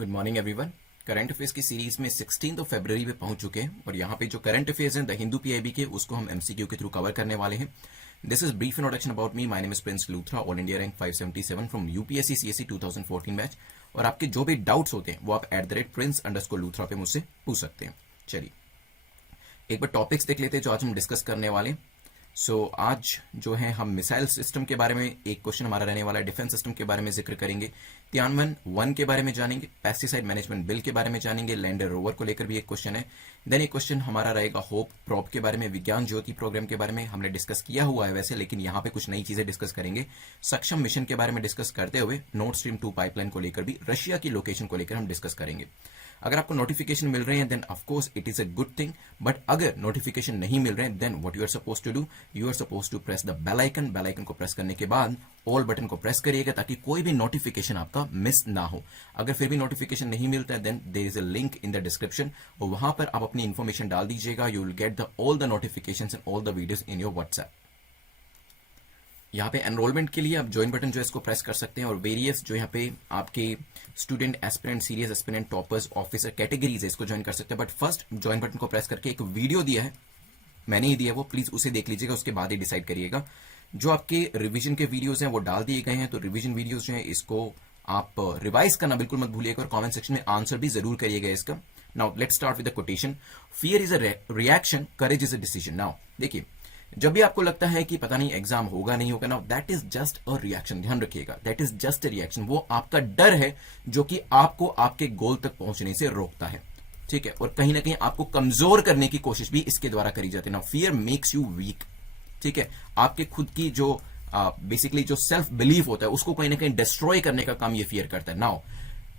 Good morning everyone. Current affairs की series में 16 फरवरी पे पहुंच चुके हैं और यहाँ पे जो करंट अफेयर्स हैं द हिंदू पीआईबी के उसको हम एमसीक्यू के थ्रू कवर करने वाले हैं। This is brief introduction about me. My name is Prince Luthra, all India rank 577 from UPSC CSC 2014 batch. और आपके जो भी डाउट्स होते हैं वो आप @prince_लूथरा पे मुझसे पूछ सकते हैं। चलिए एक बार टॉपिक्स देख लेते हैं जो आज हम डिस्कस करने वाले। आज जो है हम मिसाइल सिस्टम के बारे में एक क्वेश्चन हमारा रहने वाला है, डिफेंस सिस्टम के बारे में जिक्र करेंगे, तियानवन 1 के बारे में जानेंगे, पेस्टिसाइड मैनेजमेंट बिल के बारे में जानेंगे, लैंडर रोवर को लेकर भी एक क्वेश्चन है। देन एक क्वेश्चन हमारा रहेगा होप प्रॉप के बारे में, विज्ञान ज्योति प्रोग्राम के बारे में हमने डिस्कस किया हुआ है वैसे, लेकिन यहाँ पे कुछ नई चीजें डिस्कस करेंगे। सक्षम मिशन के बारे में डिस्कस करते हुए नॉर्थ स्ट्रीम 2 पाइपलाइन को लेकर भी, रशिया की लोकेशन को लेकर हम डिस्कस करेंगे। अगर आपको नोटिफिकेशन मिल रहे हैं then of course it is a good thing, but अगर नोटिफिकेशन नहीं मिल रहे हैं then what you are suppose to do, you are suppose to press the bell icon. Bell icon को प्रेस करने के बाद ऑल बटन को प्रेस करिएगा ताकि कोई भी नोटिफिकेशन आपका मिस ना हो। अगर फिर भी नोटिफिकेशन नहीं मिलता है then there is a link in the description और वहां पर आप अपनी इन्फॉर्मेशन डाल दीजिएगा। You will get the all the notifications and all the videos in your WhatsApp. यहाँ पे एनरोलमेंट के लिए आप ज्वाइन बटन जो है इसको प्रेस कर सकते हैं और वेरियस जो यहाँ पे आपके student aspirant serious aspirant toppers officer categories है इसको ज्वाइन कर सकते हैं। बट फर्स्ट ज्वाइन बटन को प्रेस करके एक वीडियो दिया है, मैंने ही दिया, वो प्लीज उसे देख लीजिएगा, उसके बाद ही डिसाइड करिएगा। जो आपके रिविजन के वीडियोज हैं वो डाल दिए गए हैं, तो रिविजन वीडियोज जो है इसको आप रिवाइज करना बिल्कुल मत भूलिएगा और कॉमेंट सेक्शन में आंसर भी जरूर करिएगा इसका। Now let's start with the quotation. Fear is a reaction, courage is a decision. Now देखिए, जब भी आपको लगता है कि पता नहीं एग्जाम होगा नहीं होगा, now that is just a reaction, ध्यान रखिएगा, that is just a reaction. वो आपका डर है जो कि आपको आपके गोल तक पहुंचने से रोकता है, ठीक है, और कहीं ना कहीं आपको कमजोर करने की कोशिश भी इसके द्वारा करी जाती है। Now fear makes you weak, ठीक है, आपके खुद की जो बेसिकली जो सेल्फ बिलीफ होता है उसको कहीं ना कहीं डिस्ट्रॉय करने का काम ये फियर करता है। Now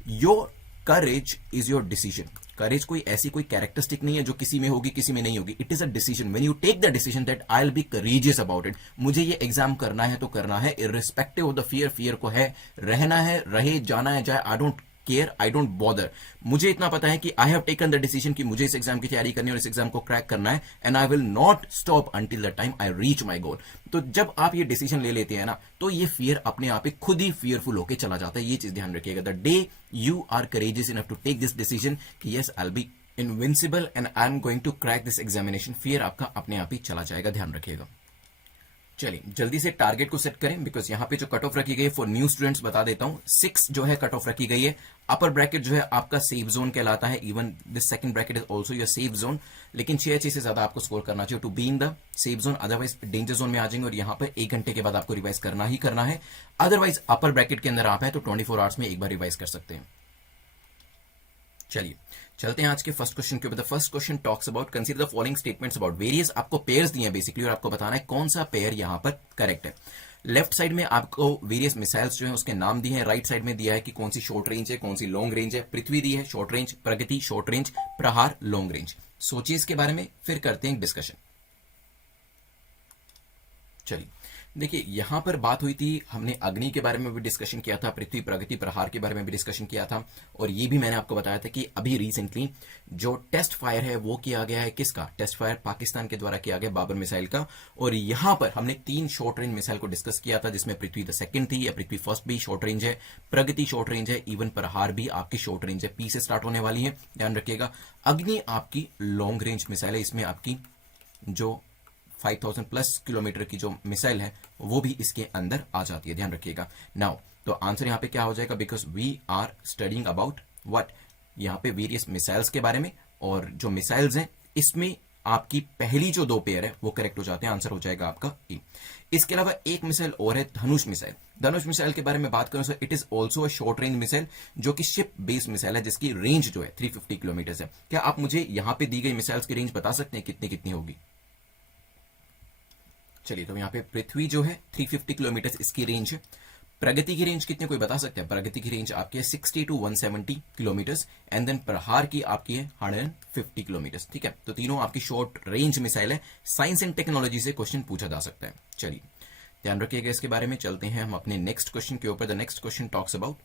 your courage is your decision. Courage कोई ऐसी कोई कैरेक्टरिस्टिक नहीं है जो किसी में होगी किसी में नहीं होगी, it is a decision. When you take the decision that I will be courageous about it, मुझे ये एग्जाम करना है तो करना है, irrespective of the fear. Fear को है रहना है, रहे, जाना है, जाए, I don't care, I don't bother. मुझे इतना पता है कि I have taken the decision कि मुझे इस एग्जाम की तैयारी करनी है और इस एग्जाम को क्रैक करना है, and I will not stop until the time I reach my goal. तो जब आप ये डिसीजन ले लेते हैं ना, तो ये फियर अपने आप ही खुद ही फियरफुल होकर चला जाता है। ये चीज ध्यान रखिएगा, the day you are courageous enough to take this decision कि yes I will be invincible and I am going to crack this examination, fear आपका अपने आप ही चला जाएगा, ध्यान रखिएगा। चलिए जल्दी से टारगेट को सेट करें, बिकॉज यहाँ पे जो कट ऑफ रखी गई है फॉर न्यू स्टूडेंट्स बता देता हूं, 6 जो है कट ऑफ रखी गई है। अपर ब्रैकेट जो है आपका सेफ जोन कहलाता है, even this second bracket is also your safe zone, लेकिन 6 से ज्यादा आपको स्कोर करना चाहिए to be in the safe zone, otherwise danger zone में आ जाएंगे और यहाँ पर 1 घंटे के बाद आपको रिवाइज करना ही करना है। अदरवाइज अपर ब्रैकेट के अंदर आप है तो 24 आवर्स में एक बार रिवाइज कर सकते हैं। चलिए चलते हैं आज के फर्स्ट क्वेश्चन के ऊपर। The first question talks about consider the following statements about various. आपको पेयर्स दिए हैं बेसिकली और आपको बताना है कौन सा पेयर यहां पर करेक्ट है। लेफ्ट साइड में आपको वेरियस मिसाइल्स जो है उसके नाम दिए हैं, राइट साइड में दिया है कि कौन सी शॉर्ट रेंज है कौन सी लॉन्ग रेंज है। पृथ्वी दी है शॉर्ट रेंज, प्रगति शॉर्ट रेंज, प्रहार लॉन्ग रेंज। सोचिए इसके बारे में, फिर करते हैं डिस्कशन। चलिए देखिए, यहां पर बात हुई थी, हमने अग्नि के बारे में भी डिस्कशन किया था, पृथ्वी, प्रगति, प्रहार के बारे में भी डिस्कशन किया था, और ये भी मैंने आपको बताया था कि अभी रिसेंटली जो टेस्ट फायर है वो किया गया है। किसका टेस्ट फायर? पाकिस्तान के द्वारा किया गया, बाबर मिसाइल का। और यहां पर हमने 3 शॉर्ट रेंज मिसाइल को डिस्कस किया था, जिसमें पृथ्वी द सेकंड थी, या पृथ्वी फर्स्ट भी शॉर्ट रेंज है, प्रगति शॉर्ट रेंज है, इवन प्रहार भी आपकी शॉर्ट रेंज है, पी से स्टार्ट होने वाली है, ध्यान रखिएगा। अग्नि आपकी लॉन्ग रेंज मिसाइल है, इसमें आपकी जो 5000 प्लस किलोमीटर की जो मिसाइल है वो भी इसके अंदर आ जाती है, ध्यान रखिएगा। नाउ तो आंसर यहां पे क्या हो जाएगा, because we are studying about what, यहां पे वेरियस मिसाइल्स के बारे में, और जो मिसाइल्स हैं इसमें आपकी पहली जो 2 पेयर है वो करेक्ट हो जाते हैं, आंसर हो जाएगा आपका ई। इसके अलावा एक मिसाइल और है धनुष मिसाइल। धनुष मिसाइल के बारे में बात करूं sir, it is also a short range missile जो कि शिप बेस्ड मिसाइल है, जिसकी रेंज जो है 350 किलोमीटर है। क्या आप मुझे यहां पे दी गई मिसाइल्स की रेंज बता सकते हैं कितनी कितनी होगी? चलिए तो यहाँ पे पृथ्वी जो है 350 किलोमीटर इसकी रेंज है। प्रगति की रेंज कितने, कोई बता सकते हैं? प्रगति की रेंज आपकी है 60 to 170 किलोमीटर, एंड देन प्रहार की आपकी है 150 किलोमीटर, ठीक है। तो तीनों आपकी शॉर्ट रेंज मिसाइल है। साइंस एंड टेक्नोलॉजी से क्वेश्चन पूछा जा सकता है। चलिए ध्यान रखिएगा इसके बारे में। चलते हैं हम अपने नेक्स्ट क्वेश्चन के ऊपर। The next question talks about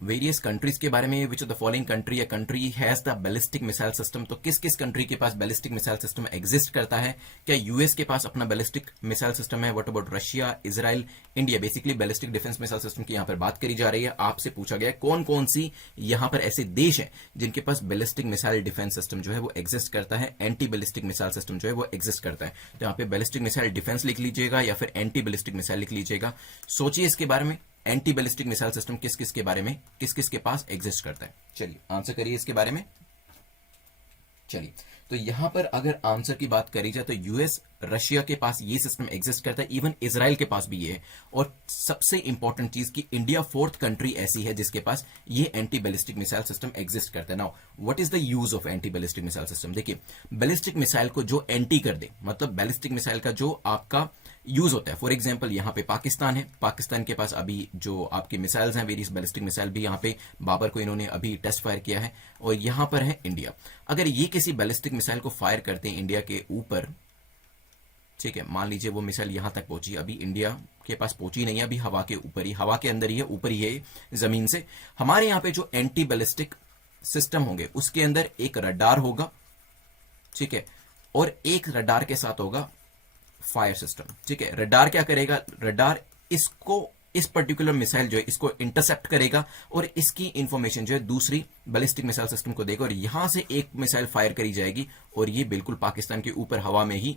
various countries के बारे में, which of the following country या country has the ballistic missile system, तो किस किस कंट्री के पास बैलिस्टिक मिसाइल सिस्टम एग्जिस्ट करता है, क्या यूएस के पास अपना बैलिस्टिक मिसाइल सिस्टम है, what about Russia, Israel, India. Basically ballistic defence missile system की यहां पर बात करी जा रही है। आपसे पूछा गया कौन कौन सी यहां पर ऐसे देश हैं जिनके पास बैलिस्टिक मिसाइल डिफेंस सिस्टम जो है वो एग्जिस्ट करता है, एंटी बैलिस्टिक मिसाइल सिस्टम जो है वो एग्जिस्ट करता है। तो यहां पे बैलिस्टिक मिसाइल डिफेंस लिख लीजिएगा या फिर एंटी बैलिस्टिक मिसाइल लिख लीजिएगा। सोचिए इसके बारे में, एंटी बैलिस्टिक मिसाइल सिस्टम किस किस के बारे में, किस किस के पास एग्जिस्ट करता है। चलिए आंसर करिए इसके बारे में। चलिए तो यहां पर अगर आंसर की बात करी जाए तो यूएस, रशिया के पास ये सिस्टम एग्जिस्ट करता है, इवन इजराइल के पास भी ये है। और सबसे इंपॉर्टेंट चीज कि इंडिया 4th कंट्री ऐसी है जिसके पास ये anti ballistic missile system exist करता है। Now what is the use of anti ballistic missile system. देखिए बैलिस्टिक मिसाइल को जो एंटी कर दे, मतलब बैलिस्टिक मिसाइल का जो आपका यूज होता है, फॉर एग्जांपल यहां पे पाकिस्तान है, पाकिस्तान के पास अभी जो आपके मिसाइल्स हैं, वेरियस बैलिस्टिक मिसाइल भी यहां पे बाबर को इन्होंने अभी टेस्ट फायर किया है, और यहां पर है इंडिया। अगर ये किसी बैलिस्टिक मिसाइल को फायर करते हैं इंडिया के ऊपर, ठीक है, मान लीजिए वो मिसाइल यहां तक पहुंची, अभी इंडिया के पास पहुंची नहीं है, अभी हवा के ऊपर ही, हवा के अंदर ही है, ऊपर ही है जमीन से। हमारे यहां पे जो एंटी बैलिस्टिक सिस्टम होंगे उसके अंदर एक रडार होगा, ठीक है, और एक रडार के साथ होगा फायर सिस्टम, ठीक है। रडार क्या करेगा, रडार इसको, इस पर्टिकुलर मिसाइल जो है इसको इंटरसेप्ट करेगा और इसकी इंफॉर्मेशन जो है दूसरी बैलिस्टिक मिसाइल सिस्टम को देगा, और यहां से एक मिसाइल फायर करी जाएगी और ये बिल्कुल पाकिस्तान के ऊपर हवा में ही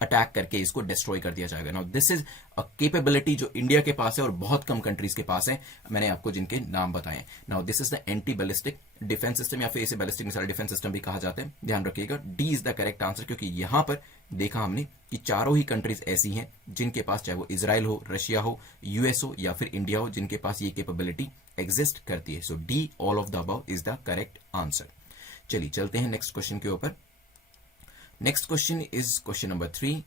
अटैक करके इसको डिस्ट्रॉय कर दिया जाएगा। Now this is a capability जो इंडिया के पास है और बहुत कम कंट्रीज के पास है, मैंने आपको जिनके नाम बताए। Now this is the anti ballistic defence system, या फिर इसे बैलिस्टिक मिसाइल डिफेंस सिस्टम भी कहा जाता है। ध्यान रखिएगा, D is the correct answer, क्योंकि यहां पर देखा हमने कि चारों ही कंट्रीज ऐसी हैं जिनके पास, चाहे वो इजराइल हो, रशिया हो, यूएस हो या फिर इंडिया हो, जिनके पास ये कैपेबिलिटी एग्जिस्ट करती है। So D, all of the above is the correct answer. चलिए चलते हैं नेक्स्ट क्वेश्चन के ऊपर। Next question is question number 3।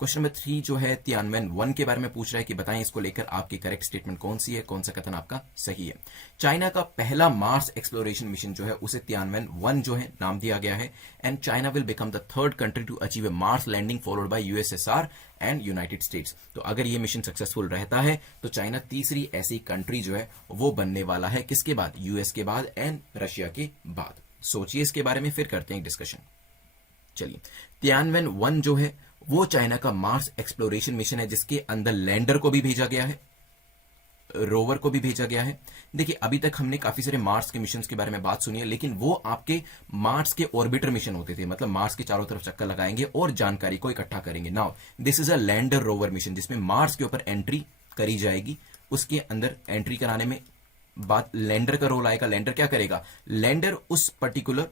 Question number 3 जो है तियानवेन 1 के बारे में पूछ रहा है कि बताएं इसको लेकर आपकी करेक्ट स्टेटमेंट कौन सी है, कौन सा कथन आपका सही है। चाइना का पहला मार्स एक्सप्लोरेशन मिशन जो है उसे तियानवेन 1 जो है नाम दिया गया है, and China will become the 3rd country to achieve a Mars landing followed by USSR and United States. तो अगर ये मिशन सक्सेसफुल रहता है तो चाइना तीसरी ऐसी कंट्री जो है वो बनने वाला है, किसके बाद, यूएस के बाद एंड रशिया के बाद। सोचिए इसके बारे में, फिर करते हैं डिस्कशन। चलिए तियानवेन 1 जो है वो चाइना का मार्स एक्सप्लोरेशन मिशन है, जिसके अंदर लैंडर को भी भेजा गया है, रोवर को भी भेजा गया है। देखिए अभी तक हमने काफी सारे मार्स के मिशन के बारे में बात सुनी है, लेकिन वो आपके मार्स के ऑर्बिटर मिशन होते थे, मतलब मार्स के चारों तरफ चक्कर लगाएंगे और जानकारी को इकट्ठा करेंगे। Now this is a lander rover mission, जिसमें मार्स के ऊपर एंट्री करी जाएगी। उसके अंदर एंट्री कराने में बात लैंडर का रोल आएगा। लैंडर क्या करेगा, लैंडर उस पर्टिकुलर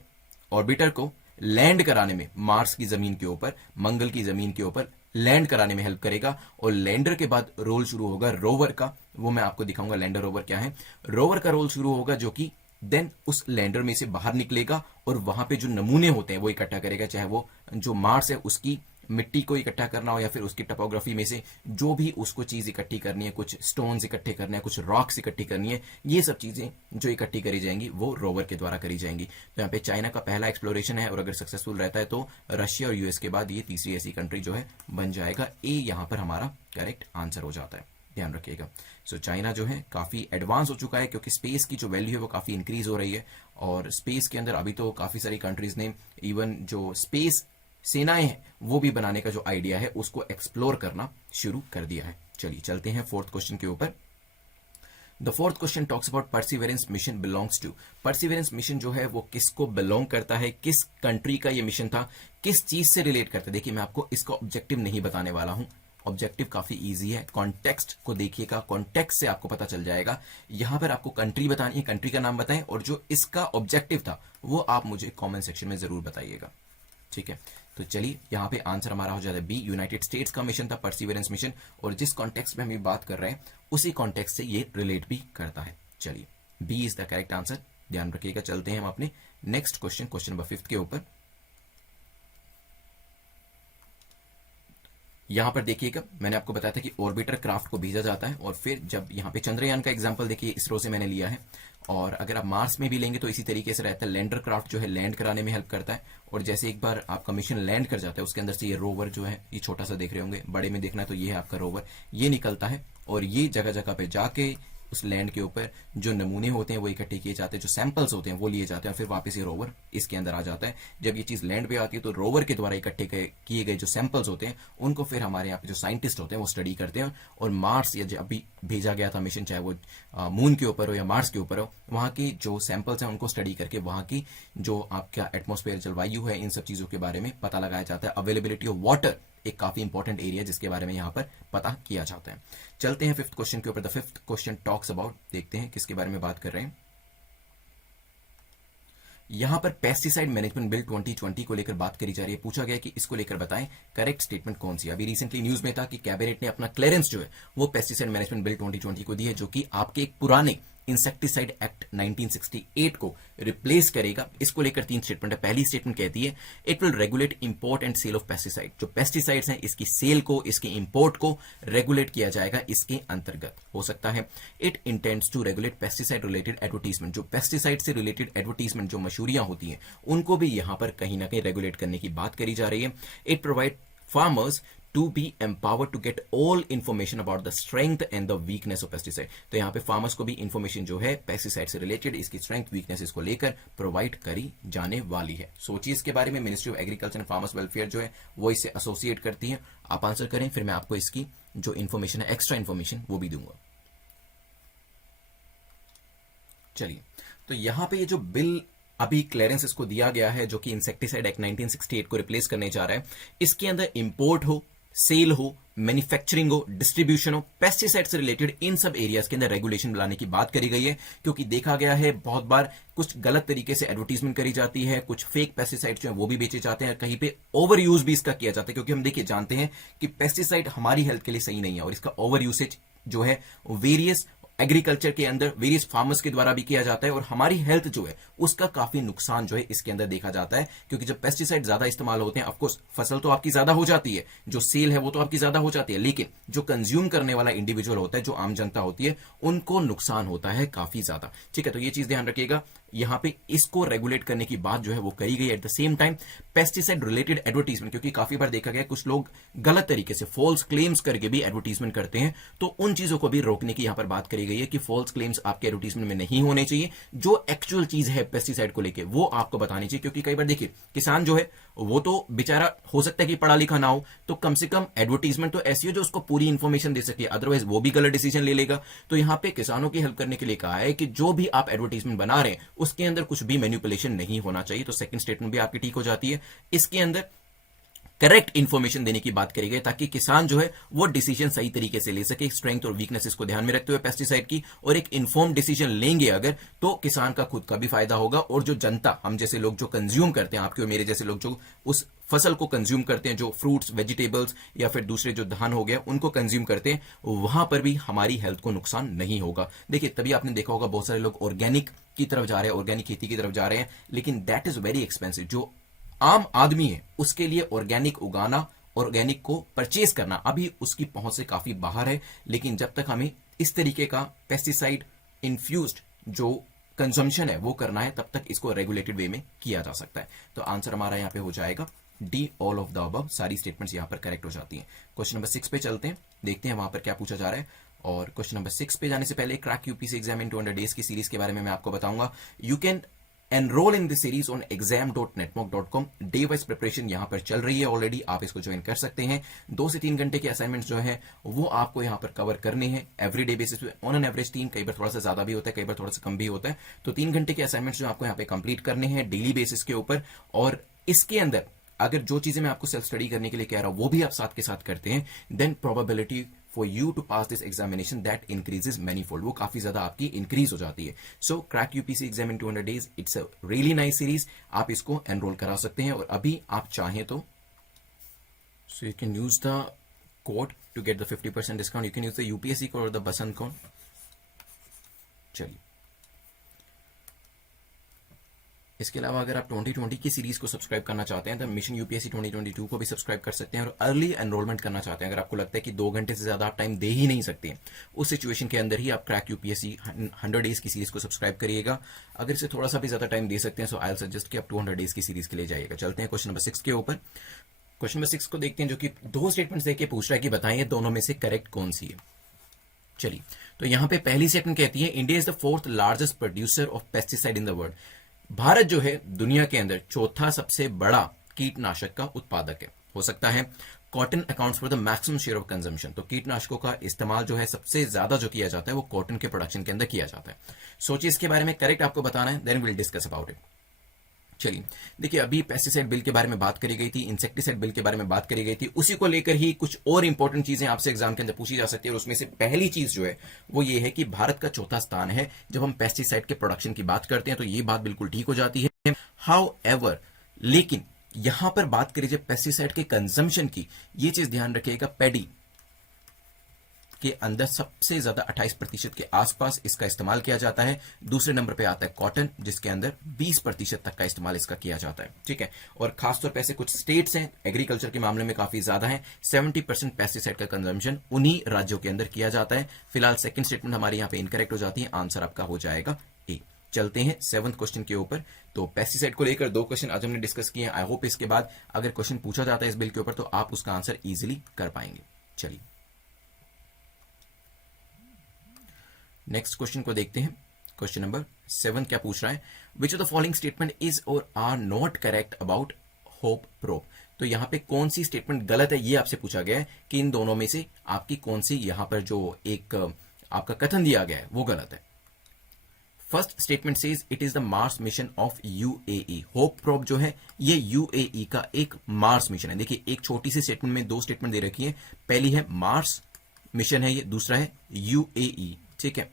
ऑर्बिटर को लैंड कराने में, मार्स की जमीन के ऊपर, मंगल की जमीन के ऊपर लैंड कराने में हेल्प करेगा। और लैंडर के बाद रोल शुरू होगा रोवर का, वो मैं आपको दिखाऊंगा लैंडर रोवर क्या है। रोवर का रोल शुरू होगा जो कि देन उस लैंडर में से बाहर निकलेगा और वहां पे जो नमूने होते हैं वो इकट्ठा करेगा, चाहे वो जो मार्स है उसकी मिट्टी को इकट्ठा करना हो या फिर उसकी टपोग्राफी में से जो भी उसको चीज इकट्ठी करनी है, कुछ स्टोन्स इकट्ठे करने हैं, कुछ रॉक्स इकट्ठी करनी है, ये सब चीजें जो इकट्ठी करी जाएंगी वो रोवर के द्वारा करी जाएंगी। तो यहाँ पे चाइना का पहला एक्सप्लोरेशन है और अगर सक्सेसफुल रहता है तो रशिया और यूएस के बाद ये तीसरी ऐसी कंट्री जो है बन जाएगा। ए यहाँ पर हमारा करेक्ट आंसर हो जाता है, ध्यान रखिएगा। सो चाइना जो है काफी एडवांस हो चुका है, क्योंकि स्पेस की जो वैल्यू है वो काफी इंक्रीज हो रही है, और स्पेस के अंदर अभी तो काफी सारी कंट्रीज ने इवन जो स्पेस सेनाएं हैं वो भी बनाने का जो आइडिया है उसको एक्सप्लोर करना शुरू कर दिया है। चलिए चलते हैं 4th क्वेश्चन के ऊपर। The 4th question talks about Perseverance mission belongs to. Perseverance mission जो है वो किसको बिलोंग करता है, किस कंट्री का ये मिशन था, किस चीज से रिलेट करता है। देखिए मैं आपको इसका ऑब्जेक्टिव नहीं बताने वाला हूं, ऑब्जेक्टिव काफी इजी है, कॉन्टेक्स्ट को देखिएगा, कॉन्टेक्स्ट से आपको पता चल जाएगा। यहां पर आपको कंट्री बतानी है, कंट्री का नाम बताएं, और जो इसका ऑब्जेक्टिव था वो आप मुझे कमेंट सेक्शन में जरूर बताइएगा, ठीक है। तो चलिए यहाँ पे आंसर हमारा हो जाता है बी, यूनाइटेड स्टेट्स का मिशन था परसिवरेंस मिशन, और जिस कॉन्टेक्स्ट में हम बात कर रहे हैं उसी कॉन्टेक्स्ट से ये रिलेट भी करता है। चलिए B is the correct answer, ध्यान रखिएगा। चलते हैं हम अपने नेक्स्ट क्वेश्चन, क्वेश्चन नंबर 5 के ऊपर। यहां पर देखिएगा मैंने आपको बताया था कि ऑर्बिटर क्राफ्ट को भेजा जाता है, और फिर जब यहां पे चंद्रयान का एग्जांपल देखिए इसरो से मैंने लिया है, और अगर आप मार्स में भी लेंगे तो इसी तरीके से रहता है। लैंडर क्राफ्ट जो है लैंड कराने में हेल्प करता है, और जैसे एक बार आपका मिशन लैंड कर जाता है उसके अंदर से ये रोवर जो है, ये छोटा सा देख रहे होंगे, बड़े में देखना है तो ये है आपका रोवर, ये निकलता है और ये जगह जगह पे जाके उस लैंड के ऊपर जो नमूने होते हैं वो इकट्ठे किए जाते हैं, जो सैंपल्स होते हैं वो लिए जाते हैं, फिर वापस ये रोवर इसके अंदर आ जाता है। जब ये चीज़ लैंड पे आती है तो रोवर के द्वारा इकट्ठे किए गए जो सैंपल्स होते हैं उनको फिर हमारे यहाँ पे जो साइंटिस्ट होते हैं वो स्टडी करते हैं, और मार्स या जो अभी भेजा गया था मिशन, चाहे वो मून के ऊपर हो या मार्स के ऊपर हो, वहाँ की जो सैंपल्स हैं उनको स्टडी करके वहाँ की जो आपका एटमॉस्फेयर जलवायु है इन सब चीज़ों के बारे में पता लगाया जाता है। अवेलेबिलिटी ऑफ वाटर एक काफी इंपॉर्टेंट एरिया जिसके बारे में यहां पर पता किया जाता है। चलते हैं फिफ्थ क्वेश्चन के ऊपर। The fifth question talks about, देखते हैं किसके बारे में बात कर रहे हैं। यहां पर पेस्टिसाइड मैनेजमेंट बिल 2020 को लेकर बात करी जा रही है। पूछा गया कि इसको लेकर बताएं करेक्ट स्टेटमेंट कौन सी। अभी रिसेंटली न्यूज में था कि कैबिनेट ने अपना क्लियरेंस जो है वो पेस्टिसाइड मैनेजमेंट बिल 2020 को दी है, जो कि आपके एक पुराने इंसेक्टिसाइड एक्ट 1968 को रिप्लेस करेगा। इसको लेकर 3 स्टेटमेंट है। पहली स्टेटमेंट कहती है it will regulate import and sale of pesticide. जो पेस्टिसाइड्स हैं इसकी सेल को, इसके इंपोर्ट को रेगुलेट किया जाएगा इसके अंतर्गत। हो सकता है it intends to regulate pesticide related advertisement. जो पेस्टिसाइड से रिलेटेड एडवर्टीजमेंट जो मशहूरियां होती हैं उनको भी यहां पर कहीं ना कहीं रेगुलेट करने की बात करी जा रही है। It provide farmers to be empowered to get all information about the strength and the weakness of pesticide। तो यहाँ पे फार्मर्स को भी इंफॉर्मेशन जो है पेस्टिसाइड से रिलेटेड, इसकी स्ट्रेंथ वीकनेस इसको लेकर प्रोवाइड करी जाने वाली है। सोचिए इसके बारे में। Ministry of agriculture and farmers welfare जो है वो इससे एसोसिएट करती है। आप आंसर करें, फिर मैं आपको इसकी जो इन्फॉर्मेशन है, एक्स्ट्रा इन्फॉर्मेशन, वो भी दूंगा। चलिए, तो यहां पे ये जो बिल अभी क्लियरेंस इसको दिया गया है जो कि इंसेक्टिसाइड एक्ट 1968 को रिप्लेस करने जा रहा है, इसके अंदर इंपोर्ट हो, सेल हो, मैन्युफैक्चरिंग हो, डिस्ट्रीब्यूशन हो, पेस्टिसाइड से रिलेटेड इन सब एरियाज के अंदर रेगुलेशन लाने की बात करी गई है। क्योंकि देखा गया है बहुत बार कुछ गलत तरीके से एडवर्टीजमेंट करी जाती है, कुछ फेक पेस्टिसाइड जो है वो भी बेचे जाते हैं, कहीं पे ओवर यूज भी इसका किया जाता है। क्योंकि हम देखिए जानते हैं कि पेस्टिसाइड हमारी हेल्थ के लिए सही नहीं है, और इसका ओवर यूसेज जो है वेरियस एग्रीकल्चर के अंदर वेरियस फार्मर्स के द्वारा भी किया जाता है, और हमारी हेल्थ जो है उसका काफी नुकसान जो है इसके अंदर देखा जाता है। क्योंकि जब पेस्टिसाइड ज्यादा इस्तेमाल होते हैं, ऑफकोर्स फसल तो आपकी ज्यादा हो जाती है, जो सेल है वो तो आपकी ज्यादा हो जाती है, लेकिन जो कंज्यूम करने वाला इंडिविजुअल होता है, जो आम जनता होती है, उनको नुकसान होता है काफी ज्यादा। ठीक है, तो ये चीज ध्यान रखिएगा। यहां पे इसको रेगुलेट करने की बात जो है वो करी गई। At the same time pesticide related advertisement, क्योंकि काफी बार देखा गया कुछ लोग गलत तरीके से फॉल्स क्लेम्स करके भी एडवर्टीजमेंट करते हैं, तो उन चीजों को भी रोकने की यहां पर बात करी गई है कि फॉल्स क्लेम्स आपके एडवर्टीजमेंट में नहीं होने चाहिए। जो एक्चुअल चीज है पेस्टिसाइड को लेके वो आपको बतानी चाहिए। क्योंकि कई बार देखिए किसान जो है वो तो बेचारा हो सकता है कि पढ़ा लिखा ना हो, तो कम से कम एडवर्टीजमेंट तो ऐसी हो जो उसको पूरी इंफॉर्मेशन दे सके, अदरवाइज वो भी गलत डिसीजन ले लेगा। तो यहां पे किसानों की हेल्प करने के लिए कहा है कि जो भी आप एडवर्टीजमेंट बना रहे हैं उसके अंदर कुछ भी मैनिपुलेशन नहीं होना चाहिए। तो सेकंड स्टेटमेंट भी आपकी ठीक हो जाती है। इसके अंदर करेक्ट इंफॉर्मेशन देने की बात करी गई ताकि किसान जो है वो डिसीजन सही तरीके से ले सके, स्ट्रेंथ और वीकनेसेस को ध्यान में रखते हुए पेस्टिसाइड की, और एक इन्फॉर्म डिसीजन लेंगे अगर, तो किसान का खुद का भी फायदा होगा, और जो जनता, हम जैसे लोग जो कंज्यूम करते हैं, आपके और मेरे जैसे लोग जो उस फसल को कंज्यूम करते हैं, जो फ्रूट्स, वेजिटेबल्स या फिर दूसरे जो धान हो गया उनको कंज्यूम करते हैं, वहां पर भी हमारी हेल्थ को नुकसान नहीं होगा। देखिए तभी आपने देखा होगा बहुत सारे लोग ऑर्गेनिक की तरफ जा रहे हैं, ऑर्गेनिक खेती की तरफ जा रहे हैं, लेकिन दैट इज वेरी एक्सपेंसिव। जो आम आदमी है उसके लिए ऑर्गेनिक उगाना, ऑर्गेनिक को परचेज करना अभी उसकी पहुंच से काफी बाहर है। लेकिन जब तक हमें इस तरीके का पेस्टिसाइड इन्फ्यूज्ड जो कंजम्पशन है वो करना है, तब तक इसको रेगुलेटेड वे में किया जा सकता है। तो आंसर हमारा यहां पे हो जाएगा D, all of the above. सारी स्टेटमेंट्स यहां पर करेक्ट हो जाती हैं। क्वेश्चन नंबर 6 पे चलते हैं, देखते हैं वहां पर क्या पूछा जा रहा है। और क्वेश्चन नंबर 6 पे जाने से पहले crack UPSC exam in 200 days की सीरीज के बारे में मैं आपको बताऊंगा। You can enrol in the series on exam.netmock.com। Day wise preparation यहां पर चल रही है ऑलरेडी, आप इसको ज्वाइन कर सकते हैं। 2 से 3 घंटे के असाइनमेंट जो है वो आपको यहां पर कवर करने हैं एवरी डे बेसिस पे, ऑन एन एवरेज 3, कई बार थोड़ा सा ज्यादा भी होता है, कई बार थोड़ा सा कम भी होता है। तो 3 घंटे के असाइनमेंट जो आपको यहां पे कंप्लीट करने हैं डेली बेसिस के ऊपर। और इसके अंदर अगर जो चीजें मैं आपको सेल्फ स्टडी करने के लिए कह रहा हूं वो भी आप साथ के साथ करते हैं, then probability for you to pass this examination that increases manifold, वो काफी ज्यादा आपकी इंक्रीज हो जाती है। So crack UPSC exam in 200 days, it's a really nice series। आप इसको एनरोल करा सकते हैं, और अभी आप चाहें तो so you can use the code to get the 50% discount। you can use the UPSC code or the Basant code। चलिए, इसके अलावा अगर आप 2020 की सीरीज को सब्सक्राइब करना चाहते हैं तो मिशन यूपीएससी 2022 को भी सब्सक्राइब कर सकते हैं, और अर्ली एनरोलमेंट करना चाहते हैं। अगर आपको लगता है कि 2 घंटे से ज्यादा आप टाइम दे ही नहीं सकते, उस सिचुएशन के अंदर ही आप क्रैक यूपीएससी 100 डेज की सीरीज को सब्सक्राइब करिएगा। अगर इसे थोड़ा सा भी ज्यादा टाइम दे सकते हैं सो आई सजेस्ट कि आप 200 डेज की सीरीज के लिए जाइएगा। चलते हैं क्वेश्चन नंबर 6 के ऊपर। क्वेश्चन नंबर 6 को देखते हैं, जो कि 2 स्टेटमेंट्स देके पूछ रहा है कि बताइए दोनों में से करेक्ट कौन सी है। चलिए, तो यहां पे पहली स्टेटमेंट कहती है India is the fourth largest producer of pesticide in the world. Bharat जो है दुनिया के अंदर चौथा सबसे बड़ा कीटनाशक का उत्पादक है। हो सकता है cotton accounts for the maximum share of consumption, तो कीटनाशकों का इस्तेमाल जो है सबसे ज्यादा जो किया जाता है वो कॉटन के प्रोडक्शन के अंदर किया जाता है। सोचिए इसके बारे में, करेक्ट आपको बताना है, then will discuss about it. चलिए देखिए, अभी पेस्टिसाइड बिल के बारे में बात करी गई थी, इंसेक्टिसाइड बिल के बारे में बात करी गई थी, उसी को लेकर ही कुछ और इंपॉर्टेंट चीजें आपसे एग्जाम के अंदर पूछी जा सकती है। और उसमें से पहली चीज जो है वो ये है कि भारत का चौथा स्थान है जब हम पेस्टिसाइड के प्रोडक्शन की बात करते हैं, तो ये बात बिल्कुल ठीक हो जाती है। हाउ एवर, लेकिन यहां पर बात करी जाए पेस्टिसाइड के कंजम्पशन की, ये चीज ध्यान रखिएगा, पैडी के अंदर सबसे ज्यादा 28% के आसपास इसका इस्तेमाल किया जाता है। दूसरे नंबर पे आता है कॉटन, जिसके अंदर 20% तक का इस्तेमाल इसका किया जाता है। ठीक है, और खासतौर पे ऐसे कुछ स्टेट्स हैं एग्रीकल्चर के मामले में काफी ज्यादा है, 70% पेस्टिसाइड का कंजम्पशन उन्हीं राज्यों के अंदर किया जाता है। फिलहाल सेकंड स्टेटमेंट हमारी यहां पे इनकरेक्ट हो जाती है, आंसर आपका हो जाएगा ए। चलते हैं 7th क्वेश्चन के ऊपर। तो पेस्टिसाइड को लेकर 2 क्वेश्चन आज हमने डिस्कस किए हैं। आई होप इसके बाद अगर क्वेश्चन पूछा जाता है इस बिल के ऊपर तो आप उसका आंसर इजिली कर पाएंगे। चलिए नेक्स्ट क्वेश्चन को देखते हैं। क्वेश्चन नंबर 7 क्या पूछ रहा है, which of the following statement is और are not correct about Hope probe. तो यहां पे कौन सी स्टेटमेंट गलत है ये आपसे पूछा गया है कि इन दोनों में से आपकी कौन सी यहां पर जो एक आपका कथन दिया गया है वो गलत है। First statement says it is the Mars mission of UAE. Hope probe जो है ये यूएई का एक मार्स मिशन है। देखिए एक छोटी सी स्टेटमेंट में 2 स्टेटमेंट दे रखी है, पहली है मार्स मिशन है ये, दूसरा है यूएई। ठीक है,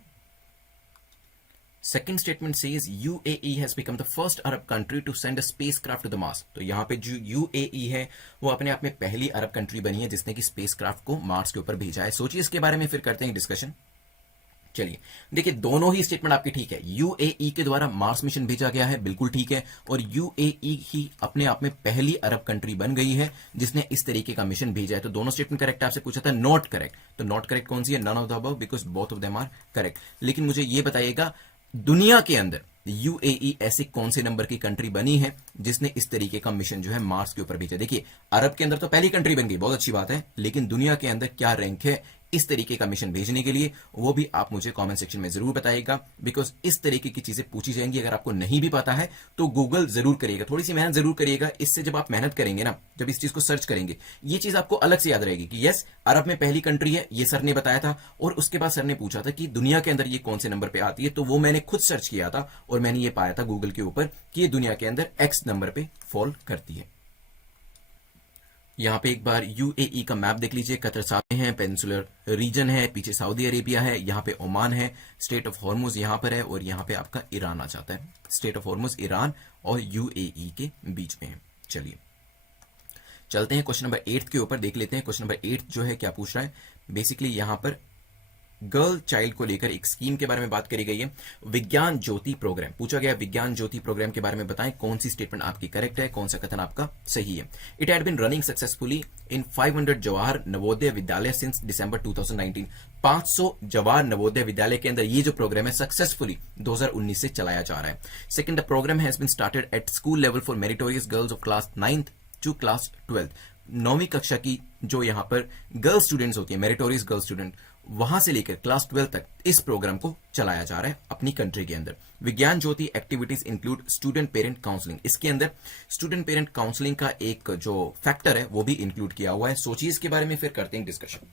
second statement says UAE has become the first Arab country to send a spacecraft to the Mars. तो यहां पे जो यूएई है वो अपने आप में पहली अरब कंट्री बनी है जिसने कि स्पेसक्राफ्ट को मार्स के ऊपर भेजा है। सोचिए इसके बारे में, फिर करते हैं डिस्कशन। चलिए देखिए, दोनों ही स्टेटमेंट आपकी ठीक है। यूएई के द्वारा मार्स मिशन भेजा गया है, बिल्कुल ठीक है, और यूएई ही अपने आप में पहली अरब कंट्री बन गई है जिसने इस तरीके का मिशन भेजा है। तो दोनों स्टेटमेंट करेक्ट। आपसे पूछा था नॉट करेक्ट, तो नॉट करेक्ट कौन सी है, none of the above, because both of them are correct. लेकिन मुझे यह बताइएगा दुनिया के अंदर यूएई ऐसी कौन से नंबर की कंट्री बनी है जिसने इस तरीके का मिशन जो है मार्स के ऊपर भेजा। देखिए अरब के अंदर तो पहली कंट्री बन गई, बहुत अच्छी बात है, लेकिन दुनिया के अंदर क्या रैंक है इस तरीके का मिशन भेजने के लिए, वो भी आप मुझे कमेंट सेक्शन में जरूर बताइएगा, बिकॉज इस तरीके की चीजें पूछी जाएंगी। अगर आपको नहीं भी पता है तो गूगल जरूर करिएगा, थोड़ी सी मेहनत जरूर करिएगा। इससे जब आप मेहनत करेंगे ना, जब इस चीज को सर्च करेंगे, ये चीज आपको अलग से याद रहेगी कि यस अरब में पहली कंट्री है, ये सर ने बताया था, और उसके बाद सर ने पूछा था कि दुनिया के अंदर ये कौन से नंबर पे आती है, तो वो मैंने खुद सर्च किया था और मैंने ये पाया था गूगल के ऊपर कि ये दुनिया के अंदर एक्स नंबर पे फॉल करती है। यहां पे एक बार यूएई का मैप देख लीजिए, कतर सामने है, पेनिनसुलर रीजन है, पीछे सऊदी अरेबिया है, यहां पे ओमान है, स्टेट ऑफ हॉर्मुज यहां पर है, और यहां पे आपका ईरान आ जाता है। स्टेट ऑफ हॉर्मुज ईरान और यूएई के बीच में है। चलिए चलते हैं क्वेश्चन नंबर 8 के ऊपर, देख लेते हैं क्वेश्चन नंबर 8 जो है क्या पूछ रहा है। बेसिकली यहां पर गर्ल चाइल्ड को लेकर एक स्कीम के बारे में बात करी गई है। विज्ञान ज्योति प्रोग्राम पूछा गया, विज्ञान ज्योति प्रोग्राम के बारे में बताएं कौन सी स्टेटमेंट आपकी करेक्ट है, कौन सा कथन आपका सही है। It had been running successfully in 500 Jawahar Navodaya Vidyalaya since दिसंबर 2019। 500 जवाहर नवोदय विद्यालय के अंदर ये जो प्रोग्राम है सक्सेसफुली 2019 से चलाया जा रहा है। Second, the program has been started at school level for meritorious girls of class 9th to class 12th। 9वीं कक्षा की जो यहां पर गर्ल स्टूडेंट्स होती है, मेरिटोरियस गर्ल स्टूडेंट, वहां से लेकर क्लास 12 तक इस प्रोग्राम को चलाया जा रहा है अपनी कंट्री के अंदर। Vigyan Jyoti activities include student parent counselling. इसके अंदर स्टूडेंट पेरेंट काउंसलिंग का एक जो फैक्टर है वो भी इंक्लूड किया हुआ है। सोचिए इसके बारे में, फिर करते हैं डिस्कशन।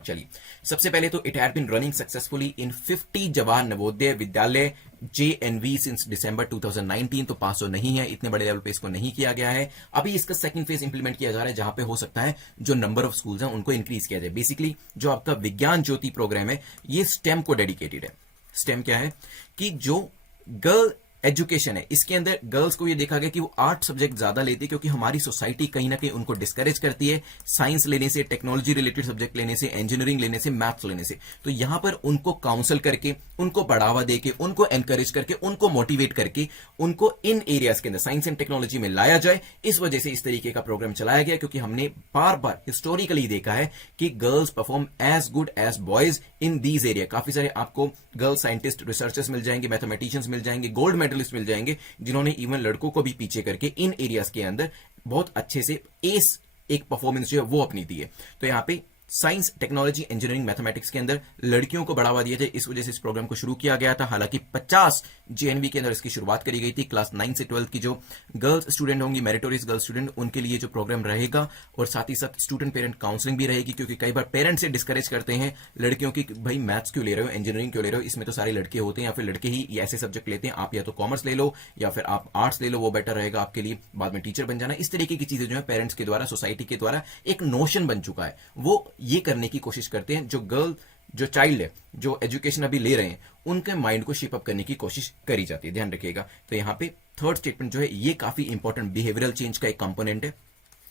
चलिए सबसे पहले तो it had been running successfully in 50 Jawahar Navodaya Vidyalaya JNV since दिसंबर 2019। तो 500 नहीं है, इतने बड़े लेवल पे इसको नहीं किया गया है। अभी इसका सेकंड फेज इंप्लीमेंट किया जा रहा है जहां पे हो सकता है जो नंबर ऑफ स्कूल्स हैं उनको इंक्रीज किया जाए। बेसिकली जो आपका विज्ञान ज्योति प्रोग्राम है ये स्टेम को डेडिकेटेड है। स्टेम क्या है कि जो गर्ल एजुकेशन है, इसके अंदर गर्ल्स को ये देखा गया कि वो 8 सब्जेक्ट ज्यादा लेती है क्योंकि हमारी सोसाइटी कहीं ना कहीं उनको डिस्करेज करती है साइंस लेने से, टेक्नोलॉजी रिलेटेड सब्जेक्ट लेने से, इंजीनियरिंग लेने से, मैथ्स लेने से। तो यहां पर उनको काउंसल करके, उनको बढ़ावा देके, उनको एनकरेज करके, उनको मोटिवेट करके उनको इन एरियाज के अंदर साइंस एंड टेक्नोलॉजी में लाया जाए। इस वजह से इस तरीके का प्रोग्राम चलाया गया क्योंकि हमने बार बार हिस्टोरिकली देखा है कि girls perform as good as boys in these area. काफी सारे आपको गर्ल साइंटिस्ट, रिसर्चर्स मिल जाएंगे, मैथमेटिशियंस मिल जाएंगे, गोल्ड मेडलिस्ट मिल जाएंगे जिन्होंने इवन लड़कों को भी पीछे करके इन एरियाज के अंदर बहुत अच्छे से एस एक परफॉर्मेंस जो है वो अपनी दी है। तो यहां पे साइंस, टेक्नोलॉजी, इंजीनियरिंग, मैथमेटिक्स के अंदर लड़कियों को बढ़ावा दिया जाए, इस वजह से इस प्रोग्राम को शुरू किया गया था। हालांकि 50 जेएनवी के अंदर इसकी शुरुआत करी गई थी। क्लास 9 से 12 की जो गर्ल्स स्टूडेंट होंगी, मेरिटोरियस गर्ल्स स्टूडेंट, उनके लिए जो प्रोग्राम रहेगा, और साथ ही साथ स्टूडेंट पेरेंट काउंसलिंग भी रहेगी, क्योंकि कई बार पेरेंट्स से डिस्करेज करते हैं लड़कियों की, भाई मैथ्स क्यों ले रहे हो, इंजीनियरिंग क्यों ले रहे हो, इसमें तो सारे लड़के होते हैं, या फिर लड़के ही ऐसे सब्जेक्ट लेते हैं, आप या तो कॉमर्स ले लो या फिर आप आर्ट्स ले लो, वो बेटर रहेगा आपके लिए, बाद में टीचर बन जाना। इस तरीके की चीजें जो है पेरेंट्स के द्वारा, सोसाइटी के द्वारा एक नोशन बन चुका है, वो ये करने की कोशिश करते हैं, जो गर्ल, जो चाइल्ड है, जो एजुकेशन अभी ले रहे हैं, उनके माइंड को शेप अप करने की कोशिश करी जाती है, ध्यान रखिएगा। तो यहां पे थर्ड स्टेटमेंट जो है ये काफी इंपॉर्टेंट बिहेवियरल चेंज का एक कंपोनेंट है,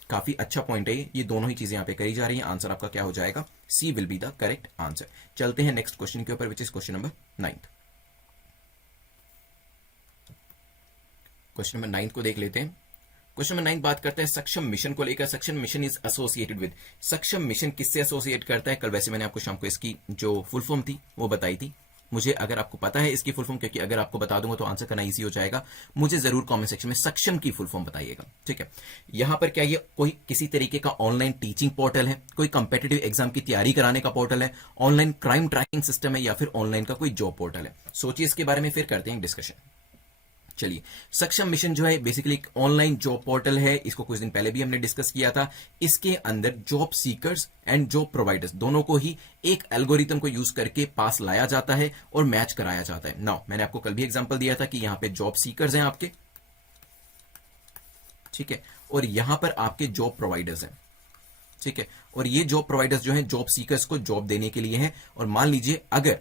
काफी अच्छा पॉइंट है ये दोनों ही चीजें यहां पे करी जा रही हैं। आंसर आपका क्या हो जाएगा, C will be the correct answer. चलते हैं नेक्स्ट क्वेश्चन के ऊपर, which is question number 9। Question number 9 को देख लेते हैं। क्वेश्चन नंबर 9 बात करता है सक्षम मिशन को लेकर। सक्षम मिशन इज एसोसिएटेड विद, सक्षम मिशन किससे एसोसिएट करता है? कल वैसे मैंने आपको शाम को इसकी जो फुल फॉर्म थी वो बताई थी। मुझे अगर आपको पता है इसकी फुल फॉर्म, क्योंकि अगर आपको बता दूंगा तो आंसर करना इजी हो जाएगा, मुझे जरूर कमेंट सेक्शन में सक्षम की फुल फॉर्म बताइएगा, ठीक है। यहां पर क्या ये कोई किसी तरीके का ऑनलाइन टीचिंग पोर्टल है, कोई कंपेटिटिव एग्जाम की तैयारी कराने का पोर्टल है, ऑनलाइन क्राइम ट्रैकिंग सिस्टम है, या फिर ऑनलाइन का कोई जॉब पोर्टल है? सोचिए इसके बारे में, फिर करते हैं डिस्कशन। चलिए, सक्षम मिशन जो है बेसिकली एक ऑनलाइन जॉब पोर्टल है, इसको कुछ दिन पहले भी हमने डिस्कस किया था। इसके अंदर job seekers and job providers दोनों को ही एक एल्गोरिथम को यूज करके पास लाया जाता है और मैच कराया जाता है। नाउ मैंने आपको कल भी एग्जांपल दिया था कि यहां पे जॉब सीकर्स हैं आपके, ठीक है, और यहां पर आपके जॉब प्रोवाइडर्स हैं, ठीक है। और ये जॉब प्रोवाइडर्स जो है जॉब सीकर्स को जॉब देने के लिए है। और मान लीजिए अगर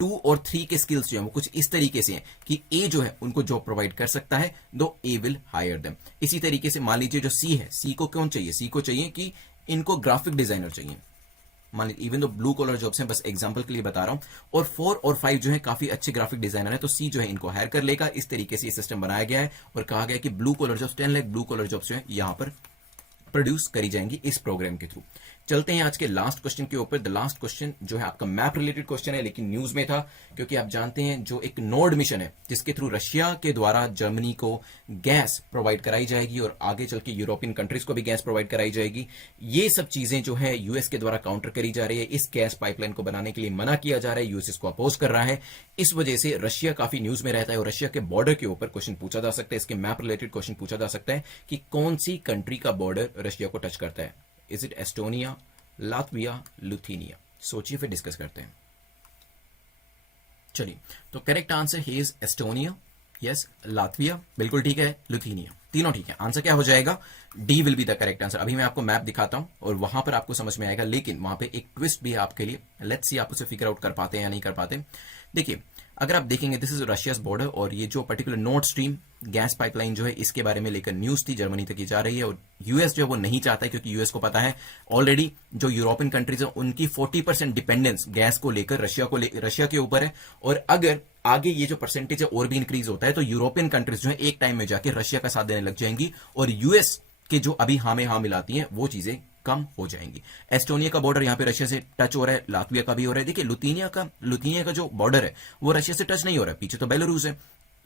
2 और 3 के स्किल्स जो है वो कुछ इस तरीके से हैं कि ए जो है उनको जॉब प्रोवाइड कर सकता है, दो ए विल हायर देम। इसी तरीके से मान लीजिए जो सी है, सी को कौन चाहिए? सी को चाहिए कि इनको ग्राफिक डिजाइनर चाहिए, मान लीजिए even though blue collar jobs हैं, बस एग्जांपल के लिए बता रहा हूं, और 4 और 5 जो है काफी अच्छे ग्राफिक डिजाइनर है, तो सी जो है इनको हायर कर लेगा। इस तरीके से ये सिस्टम बनाया गया है और कहा गया कि blue collar jobs 10 lakh blue collar jobs जो है यहां पर प्रोड्यूस करी जाएंगी इस प्रोग्राम के थ्रू। चलते हैं आज के लास्ट क्वेश्चन के ऊपर। द लास्ट क्वेश्चन जो है आपका मैप रिलेटेड क्वेश्चन है, लेकिन न्यूज में था, क्योंकि आप जानते हैं जो एक नोड मिशन है जिसके थ्रू रशिया के द्वारा जर्मनी को गैस प्रोवाइड कराई जाएगी और आगे चल के यूरोपियन कंट्रीज को भी गैस प्रोवाइड कराई जाएगी। ये सब चीजें जो है यूएस के द्वारा काउंटर करी जा रही है। इस गैस पाइपलाइन को बनाने के लिए मना किया जा रहा है, यूएस इसको अपोज कर रहा है। इस वजह से रशिया काफी न्यूज में रहता है और रशिया के बॉर्डर के ऊपर क्वेश्चन पूछा जा सकता है, इसके मैप रिलेटेड क्वेश्चन पूछा जा सकता है कि कौन सी कंट्री का बॉर्डर रशिया को टच करता है। Is it Estonia, Latvia, Lithuania? सोचिए फिर डिस्कस करते हैं। चलिए, तो करेक्ट आंसर ही इज एस्टोनिया, यस, लातविया बिल्कुल ठीक है, लुथीनिया तीनों ठीक है। आंसर क्या हो जाएगा? D will be the correct answer. अभी मैं आपको मैप दिखाता हूं और वहां पर आपको समझ में आएगा, लेकिन वहां पे एक ट्विस्ट भी है आपके लिए। लेट्स सी आप उसे फिगर आउट कर पाते हैं या नहीं कर पाते। देखिए, अगर आप देखेंगे दिस इज रशियाज बॉर्डर और ये जो particular north stream gas pipeline जो है इसके बारे में लेकर न्यूज थी, जर्मनी तक की जा रही है और यूएस जो है वो नहीं चाहता है, क्योंकि यूएस को पता है ऑलरेडी जो यूरोपियन कंट्रीज है उनकी 40% डिपेंडेंस गैस को लेकर रशिया के ऊपर है। और अगर आगे ये जो परसेंटेज है और भी इंक्रीज होता है तो यूरोपियन कंट्रीज जो है एक टाइम में जाके रशिया का साथ देने लग जाएंगी और यूएस के जो अभी हाँ में हाँ मिलाती हैं वो चीजें कम हो जाएंगी। एस्टोनिया का बॉर्डर यहां पे रशिया से टच हो रहा है, लातविया का भी हो रहा है। देखिए, लुथीनिया का जो बॉर्डर है वो रशिया से टच नहीं हो रहा है, पीछे तो बेलारूस है,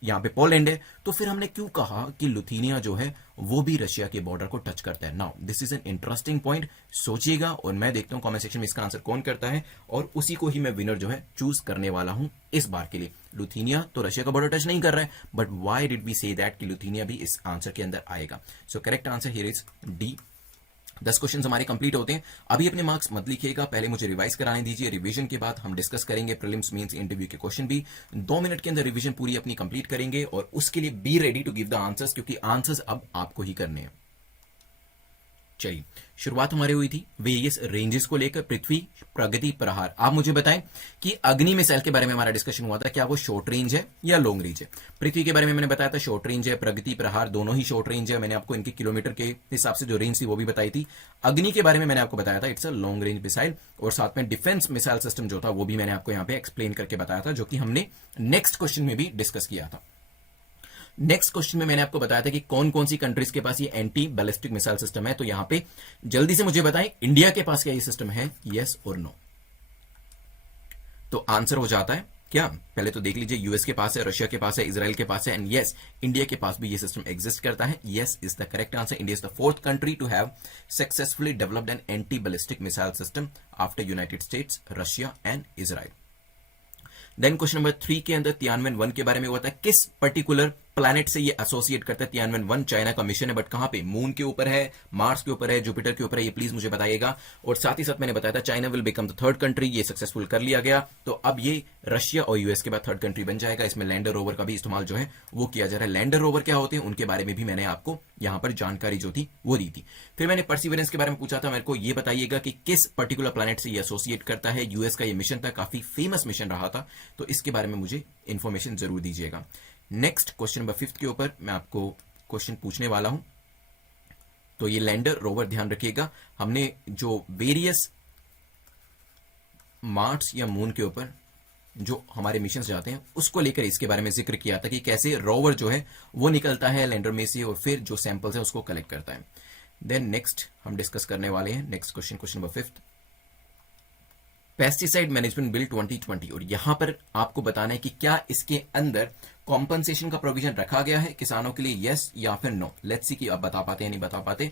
यहां पे पोलैंड है। तो फिर हमने क्यों कहा कि लुथीनिया जो है वो भी रशिया के बॉर्डर को टच करता है? Now this is an interesting point, सोचिएगा और मैं देखता हूं कमेंट सेक्शन में इसका आंसर कौन करता है और उसी को ही मैं विनर जो है चूज करने वाला हूं इस बार के लिए। लुथीनिया तो रशिया का बॉर्डर टच नहीं कर रहा है, but why did we say that कि लुथीनिया भी इस आंसर के अंदर आएगा? So correct answer here is D. 10 question हमारे कंप्लीट होते हैं। अभी अपने मार्क्स मत लिखिएगा, पहले मुझे रिवाइज कराने दीजिए। रिवीजन के बाद हम डिस्कस करेंगे प्रीलिम्स मेंस इंटरव्यू के क्वेश्चन भी। 2 मिनट के अंदर रिवीजन पूरी अपनी कंप्लीट करेंगे और उसके लिए be ready to give the answers, क्योंकि आंसर्स अब आपको ही करने हैं। चलिए, शुरुआत हमारी हुई थी वेरियस रेंजेस को लेकर, पृथ्वी, प्रगति, प्रहार। आप मुझे बताएं कि अग्नि मिसाइल के बारे में हमारा डिस्कशन हुआ था, क्या वो शॉर्ट रेंज है या लॉन्ग रेंज है? पृथ्वी के बारे में मैंने बताया था शॉर्ट रेंज है, प्रगति, प्रहार दोनों ही शॉर्ट रेंज है। मैंने आपको इनके किलोमीटर के हिसाब से जो रेंज थी वो भी बताई थी। अग्नि के बारे में मैंने आपको बताया था it's a long range missile, और साथ में डिफेंस मिसाइल सिस्टम जो था वो भी मैंने आपको यहां पे एक्सप्लेन करके बताया था, जो कि हमने नेक्स्ट क्वेश्चन में भी डिस्कस किया था। नेक्स्ट क्वेश्चन में मैंने आपको बताया था कि कौन कौन सी कंट्रीज के पास ये एंटी बैलिस्टिक मिसाइल सिस्टम है। तो यहां पे जल्दी से मुझे बताएं, इंडिया के पास क्या ये सिस्टम है, यस और नो? तो आंसर हो जाता है क्या? पहले तो देख लीजिए, यूएस के पास है, रशिया के पास है, इजराइल के पास है, एंड यस, इंडिया के पास भी ये सिस्टम एग्जिस्ट करता है. Yes is the correct answer. India is the fourth country to have successfully developed an anti ballistic missile system after United States, Russia and Israel. Then question number 3 के अंदर तियानवेन-1 के बारे में हुआ था. किस पर्टिकुलर प्लैनेट से ये एसोसिएट करता है? तियानवेन-1 चाइना का मिशन है, बट कहां पे? मून के ऊपर है, मार्स के ऊपर है, जुपिटर के ऊपर है, ये प्लीज मुझे बताइएगा. और साथ ही साथ मैंने बताया था China will become the third country, ये सक्सेसफुल कर लिया गया. तो अब ये रशिया और यूएस के बाद थर्ड कंट्री बन जाएगा. इसमें लैंडर रोवर का भी इस्तेमाल जो है वो किया जा रहा है. लैंडर रोवर क्या होते हैं उनके बारे में भी मैंने आपको यहां पर जानकारी जो थी वो दी थी. फिर मैंने परसिवरेंस के बारे में पूछा था, मेरे को ये बताइएगा कि किस पर्टिकुलर प्लैनेट से ये एसोसिएट करता है. यूएस का ये मिशन था, काफी फेमस मिशन रहा था, तो इसके बारे में मुझे इंफॉर्मेशन जरूर दीजिएगा. नेक्स्ट क्वेश्चन नंबर 5 के ऊपर मैं आपको क्वेश्चन पूछने वाला हूं. तो ये लैंडर रोवर, ध्यान रखिएगा, हमने जो वेरियस मार्स या मून के ऊपर जो हमारे मिशन जाते हैं उसको लेकर इसके बारे में जिक्र किया था कि कैसे रोवर जो है वो निकलता है लैंडर में से और फिर जो सैंपल्स है उसको कलेक्ट करता है. देन नेक्स्ट हम डिस्कस करने वाले हैं next question, question number 5, pesticide management bill 2020. और यहां पर आपको बताना है कि क्या इसके अंदर कॉम्पनसेशन का प्रोविजन रखा गया है किसानों के लिए, यस या फिर नो. लेट्स सी कि आप बता पाते हैं नहीं बता पाते.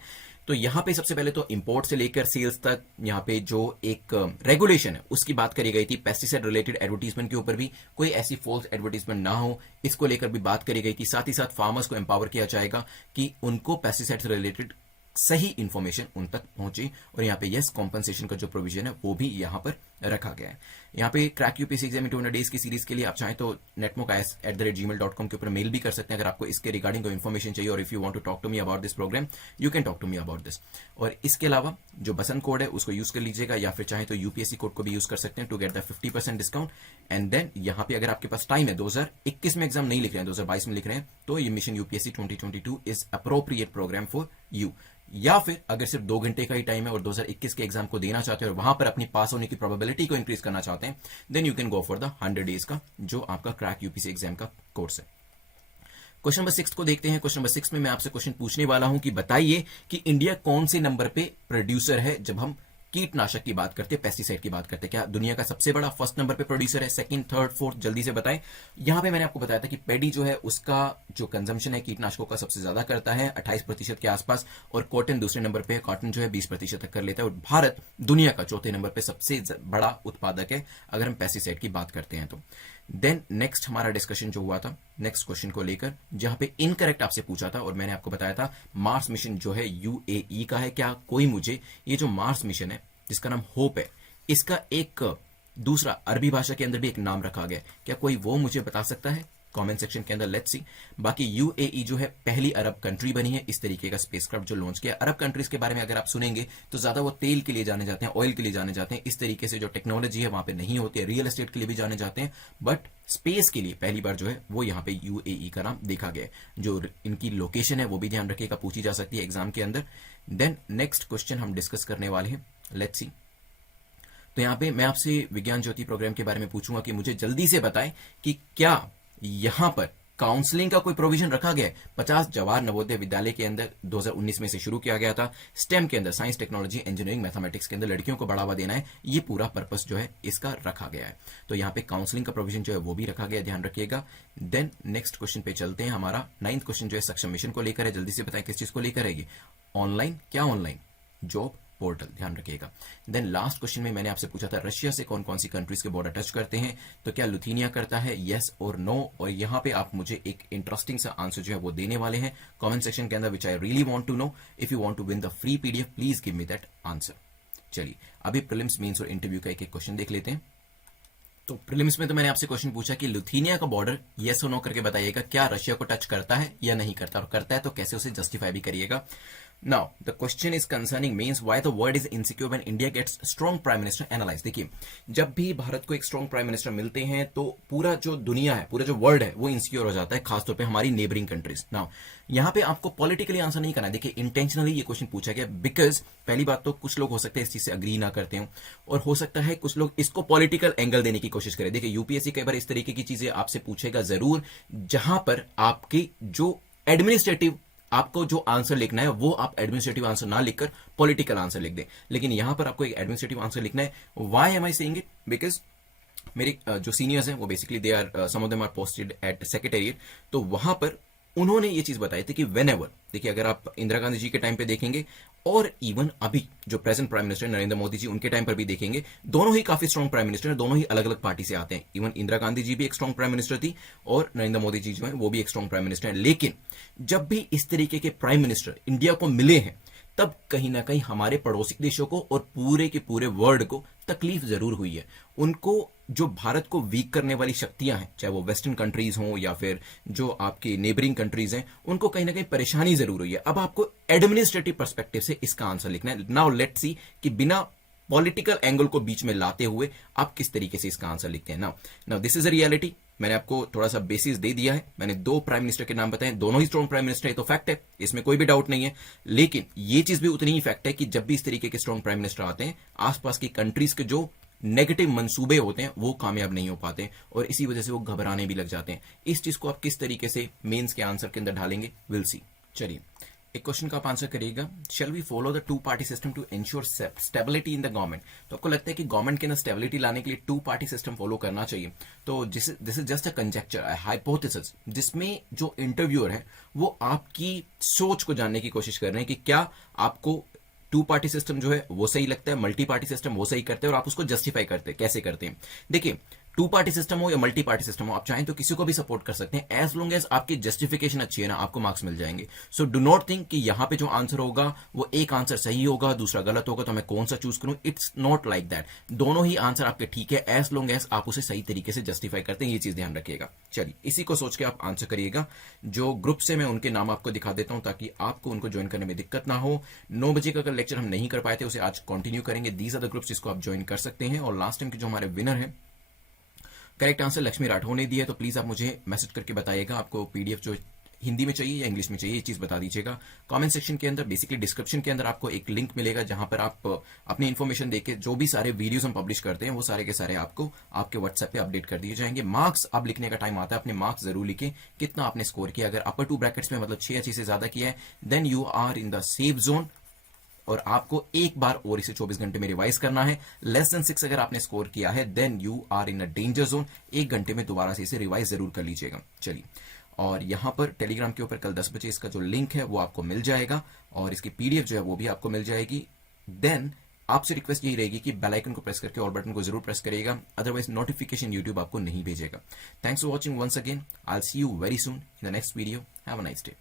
तो यहां पे सबसे पहले तो इंपोर्ट से लेकर सेल्स तक यहां पे जो एक रेगुलेशन है उसकी बात करी गई थी. पेस्टिसाइड रिलेटेड एडवर्टीजमेंट के ऊपर भी कोई ऐसी फॉल्स एडवर्टीजमेंट ना हो, इसको लेकर भी बात करी गई थी. साथ ही साथ फार्मर्स को एम्पावर किया जाएगा कि उनको पेस्टिसाइड से रिलेटेड सही इंफॉर्मेशन उन तक पहुंचे. और यहाँ पे यस कॉम्पनसेशन का जो प्रोविजन है वो भी यहाँ पर रखा गया है. यहाँ पे crack UPSC exam in 200 days की सीरीज के लिए आप चाहें तो netmokis@gmail.com के ऊपर मेल भी कर सकते हैं अगर आपको इसके रिगार्डिंग कोई इन्फॉर्मेशन चाहिए. और if you want to talk to me about this program you can talk to me about this. और इसके अलावा जो बसंत कोड है उसको यूज कर लीजिएगा, या फिर चाहे तो यूपीएससी कोड को भी यूज कर सकते हैं to get the 50% discount. And then यहाँ पे अगर आपके पास टाइम है, 2021 में एग्जाम नहीं लिख रहे हैं, 2022 में लिख रहे हैं, तो ये mission UPSC 2022 is appropriate program for you. या फिर अगर सिर्फ 2 घंटे का ही टाइम है और 2021 के एग्जाम को देना चाहते हैं और वहां पर अपनी पास होने की प्रोबेबिलिटी को इंक्रीज करना चाहते हैं, then you can go for the 100 days का जो आपका क्रैक यूपीएससी एग्जाम का कोर्स है. क्वेश्चन नंबर 6 को देखते हैं. क्वेश्चन नंबर 6 में मैं आपसे क्वेश्चन पूछने वाला हूं कि बताइए कि इंडिया कौन से नंबर पे प्रोड्यूसर है जब हम कीटनाशक की बात करते हैं, पेस्टिसाइड की बात करते हैं. क्या दुनिया का सबसे बड़ा फर्स्ट नंबर पे प्रोड्यूसर है, सेकंड, थर्ड, फोर्थ? जल्दी से बताएं. यहां पे मैंने आपको बताया था कि पेडी जो है उसका जो कंजम्पशन है कीटनाशकों का सबसे ज्यादा करता है 28% के आसपास, और कॉटन दूसरे नंबर पे है. कॉटन जो है 20% तक कर लेता है. और भारत दुनिया का चौथे नंबर पे सबसे बड़ा उत्पादक है अगर हम पेस्टिसाइड की बात करते हैं तो. देन नेक्स्ट हमारा डिस्कशन जो हुआ था नेक्स्ट क्वेश्चन को लेकर, जहां पे इनकरेक्ट आपसे पूछा था और मैंने आपको बताया था मार्स मिशन जो है यूएई का है. क्या कोई मुझे ये जो मार्स मिशन है जिसका नाम होप है, इसका एक दूसरा अरबी भाषा के अंदर भी एक नाम रखा गया, क्या कोई वो मुझे बता सकता है कमेंट सेक्शन के अंदर? Let's see. बाकी यूएई जो है पहली अरब कंट्री बनी है इस तरीके का स्पेसक्राफ्ट जो लॉन्च किया. अरब कंट्रीज के बारे में अगर आप सुनेंगे तो ज्यादा वो तेल के लिए जाने जाते हैं, ऑयल के लिए जाने जाते हैं. इस तरीके से जो टेक्नोलॉजी है वहां पे नहीं होती है. रियल एस्टेट के लिए भी जाने जाते हैं, बट स्पेस के लिए पहली बार जो है वो यहाँ पे यूएई का नाम देखा गया है. जो इनकी लोकेशन है वो भी ध्यान रखिएगा, पूछी जा सकती है एग्जाम के अंदर. देन नेक्स्ट क्वेश्चन हम डिस्कस करने वाले हैं. Let's see. तो यहां पे मैं आपसे विज्ञान ज्योति प्रोग्राम के बारे में पूछूंगा कि मुझे जल्दी से बताएं कि क्या यहां पर काउंसलिंग का कोई प्रोविजन रखा गया है. 50 जवाहर नवोदय विद्यालय के अंदर 2019 में से शुरू किया गया था. स्टेम के अंदर साइंस, टेक्नोलॉजी, इंजीनियरिंग, मैथमेटिक्स के अंदर लड़कियों को बढ़ावा देना है, ये पूरा पर्पस जो है इसका रखा गया है. तो यहाँ पे काउंसलिंग का प्रोविजन जो है वो भी रखा गया, ध्यान रखिएगा. देन नेक्स्ट क्वेश्चन पे चलते हैं. हमारा 9th क्वेश्चन जो है सक्षम मिशन को लेकर है. जल्दी से बताएं किस चीज को लेकर है. ऑनलाइन, क्या ऑनलाइन जॉब पोर्टल, ध्यान रखिएगा. देन लास्ट क्वेश्चन में मैंने आपसे पूछा था रशिया से कौन कौन सी कंट्रीज के बॉर्डर टच करते हैं, तो क्या लुथीनिया करता है, यस और नो. और यहां पे आप मुझे एक इंटरेस्टिंग सा आंसर जो है वो देने वाले हैं कमेंट सेक्शन के अंदर, which I really want to know. If you want to win the free PDF please give me that answer. चलिए अभी प्रीलिम्स, मेंस और इंटरव्यू का एक एक क्वेश्चन देख लेते हैं. तो प्रीलिम्स में तो मैंने आपसे क्वेश्चन पूछा कि लुथीनिया का बॉर्डर यस और नो करके बताइएगा क्या रशिया को टच करता है या नहीं करता, और करता है तो कैसे उसे जस्टिफाई भी करिएगा. Now, the question is concerning means why the world is insecure when India gets strong prime minister. Analyze. देखिए, जब भी भारत को एक स्ट्रॉन्ग प्राइम मिनिस्टर मिलते हैं तो पूरा जो दुनिया है, पूरा जो वर्ल्ड है वो इंसिक्योर हो जाता है, खासतौर पे हमारी नेबरिंग कंट्रीज. नाउ यहाँ पे आपको पॉलिटिकली आंसर नहीं करना है. देखिए, इंटेंशनली ये क्वेश्चन पूछा गया बिकॉज पहली बात तो कुछ लोग हो सकते हैं इस चीज से अग्री ना करते हो, और हो सकता है कुछ लोग इसको पॉलिटिकल एंगल देने की कोशिश करें. देखिए, यूपीएससी कई बार इस तरीके की चीजें आपसे पूछेगा जरूर, जहां पर आपकी जो एडमिनिस्ट्रेटिव आपको जो आंसर लिखना है वो आप एडमिनिस्ट्रेटिव आंसर ना लिखकर पॉलिटिकल आंसर लिख दें. लेकिन यहां पर आपको एक एडमिनिस्ट्रेटिव आंसर लिखना है. Why am I saying it? Because मेरे जो सीनियर्स हैं वो basically they are some of them are posted at secretariat, तो वहां पर उन्होंने ये चीज बताई थी कि वेन एवर, देखिए अगर आप इंदिरा गांधी जी के टाइम पे देखेंगे और इवन अभी जो present prime minister Narendra Modi ji उनके टाइम पर भी देखेंगे, दोनों ही काफी स्ट्रॉन्ग प्राइम मिनिस्टर हैं, दोनों ही अलग अलग पार्टी से आते हैं। इवन इंदिरा गांधी जी भी एक स्ट्रॉन्ग प्राइम मिनिस्टर थी और नरेंद्र मोदी जी जो है वो भी एक स्ट्रॉन्ग प्राइम मिनिस्टर है। लेकिन जब भी इस तरीके के प्राइम मिनिस्टर इंडिया को मिले हैं, तब कहीं ना कहीं हमारे पड़ोसी देशों को और पूरे के पूरे वर्ल्ड को तकलीफ जरूर हुई है। उनको जो भारत को वीक करने वाली शक्तियां हैं, चाहे वो वेस्टर्न कंट्रीज हों या फिर जो आपकी नेबरिंग कंट्रीज हैं, उनको कहीं ना कहीं परेशानी जरूर हुई है। अब आपको एडमिनिस्ट्रेटिव पर्सपेक्टिव से इसका आंसर लिखना है। नाउ लेट्स सी कि बिना पॉलिटिकल एंगल को बीच में लाते हुए आप किस तरीके से इसका आंसर लिखते हैं। Now this is a reality. मैंने आपको थोड़ा सा बेसिस दे दिया है, मैंने 2 प्राइम मिनिस्टर के नाम बताए, दोनों ही स्ट्रॉन्ग प्राइम मिनिस्टर है, तो फैक्ट है, इसमें कोई भी डाउट नहीं है। लेकिन ये चीज भी उतनी ही फैक्ट है कि जब भी इस तरीके के स्ट्रॉन्ग प्राइम मिनिस्टर आते हैं, आसपास की कंट्रीज के जो नेगेटिव मंसूबे होते हैं वो कामयाब नहीं हो पाते और इसी वजह से वो घबराने भी लग जाते हैं। इस चीज को आप किस तरीके से मेंस के आंसर के अंदर ढालेंगे, विल सी। चलिए एक क्वेश्चन का आप आंसर करिएगा, shall we follow the 2 party system to ensure stability in the government. तो आपको लगता है कि गवर्नमेंट के अंदर स्टेबिलिटी लाने के लिए 2 पार्टी सिस्टम फॉलो करना चाहिए? तो this is just a conjecture, a hypothesis, जिसमें जो इंटरव्यूअर है वो आपकी सोच को जानने की कोशिश कर रहे हैं कि क्या आपको 2 पार्टी सिस्टम जो है वो सही लगता है, मल्टी पार्टी सिस्टम वो सही करते हैं, और आप उसको जस्टिफाई करते हैं, कैसे करते हैं। देखिए 2 पार्टी सिस्टम हो या मल्टी पार्टी सिस्टम हो, आप चाहें तो किसी को भी सपोर्ट कर सकते हैं, एज लॉन्ग एज आपकी जस्टिफिकेशन अच्छी है ना, आपको मार्क्स मिल जाएंगे। सो डू नॉट थिंक कि यहां पे जो आंसर होगा वो एक आंसर सही होगा दूसरा गलत होगा, तो मैं कौन सा चूज करूं। It's not like that. दोनों ही आंसर आपके ठीक है, एज लॉन्ग एज आप उसे सही तरीके से जस्टिफाई करते हैं, ये चीज ध्यान रखिएगा। चलिए इसी को सोच के आप आंसर करिएगा। जो ग्रुप से मैं उनके नाम आपको दिखा देता हूं ताकि आपको उनको ज्वाइन करने में दिक्कत ना हो। 9 बजे का लेक्चर हम नहीं कर पाए थे, उसे आज कंटिन्यू करेंगे। दीज आर द ग्रुप्स जिसको आप ज्वाइन कर सकते हैं। और लास्ट टाइम के जो हमारे विनर है, करेक्ट आंसर लक्ष्मी राठौर ने दिया है, तो प्लीज आप मुझे मैसेज करके बताइएगा आपको पीडीएफ जो हिंदी में चाहिए या इंग्लिश में चाहिए, ये चीज बता दीजिएगा। कमेंट सेक्शन के अंदर, बेसिकली डिस्क्रिप्शन के अंदर आपको एक लिंक मिलेगा जहां पर आप अपनी इन्फॉर्मेशन देके जो भी सारे वीडियोस हम पब्लिश करते हैं वो सारे के सारे आपको आपके व्हाट्सएप पे अपडेट कर दिए जाएंगे। मार्क्स अब लिखने का टाइम आता है, अपने मार्क्स जरूर लिखें, कितना आपने स्कोर किया। अगर अपर 2 ब्रैकेट्स में मतलब 6 या 6 से ज्यादा किया है, then you are in the safe zone और आपको एक बार और इसे 24 घंटे में रिवाइज करना है। लेस देन 6 अगर आपने स्कोर किया है, then you are in a danger zone. 1 घंटे में दोबारा से इसे रिवाइज जरूर कर लीजिएगा। चलिए, और यहां पर टेलीग्राम के ऊपर कल 10 बजे इसका जो लिंक है वो आपको मिल जाएगा और इसकी पीडीएफ जो है वो भी आपको मिल जाएगी। देन आपसे रिक्वेस्ट यही रहेगी कि बेल आइकन को प्रेस करके और बटन को जरूर प्रेस करिएगा, अदरवाइज नोटिफिकेशन यूट्यूब आपको नहीं भेजेगा। Thanks for watching once again, I will see you very soon in the next video. Have a nice day.